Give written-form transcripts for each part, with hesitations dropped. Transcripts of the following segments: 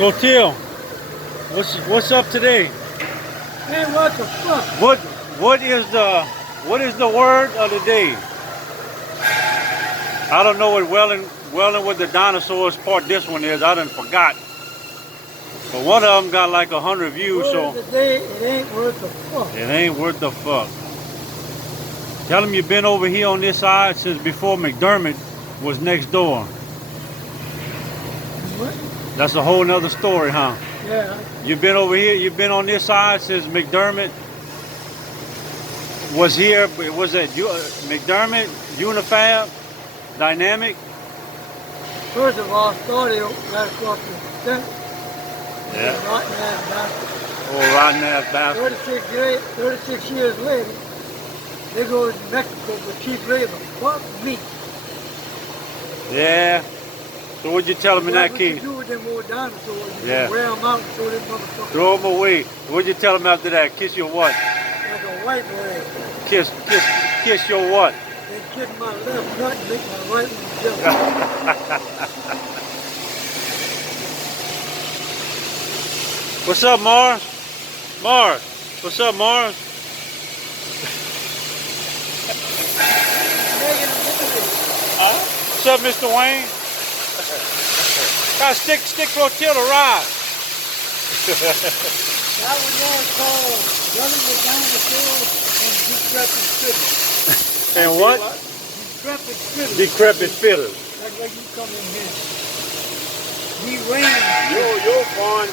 Clotilde, what's up today? Man, what the fuck? What is the word of the day? I don't know what welding with the dinosaurs part this one is. I done forgot. But one of them got like 100 views, Word so of the day, it ain't worth the fuck. it ain't worth the fuck. Tell them you've been over here on this side since before McDermott was next door. What? That's a whole nother story, huh? Yeah. You've been over here, you've been on this side since McDermott was here. Was that McDermott, Unifab, Dynamic? First of all, started right across the center. Yeah. Rotten ass bastard. Oh, rotten ass bastard. 36 years later, they go to Mexico for cheap labor. Fuck me. Yeah. So what'd you tell them in that What case? you do with them old dinosaurs? You Yeah. wear them out and throw them motherfuckers. Throw them away. What'd you tell them after that? Kiss your what? Like a white boy. Kiss your what? They kiss my left nut and make my right one jump. What's up, Mars? Mars. What's up, Mars? What's up, Mr. Wayne? Gotta stick Clotilde to ride. That was called Welding with Dinasours and Decrepit Fiddles. And what? Decrepit Fiddles. Decrepit fiddles. That's why you come in here. We rain. Your phone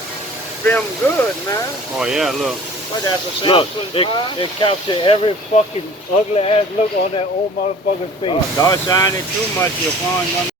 film good, man. Oh yeah, look. What that's a Look, Samsung it captured every fucking ugly ass look on that old motherfucker's face. Don't shine it too much, your phone gonna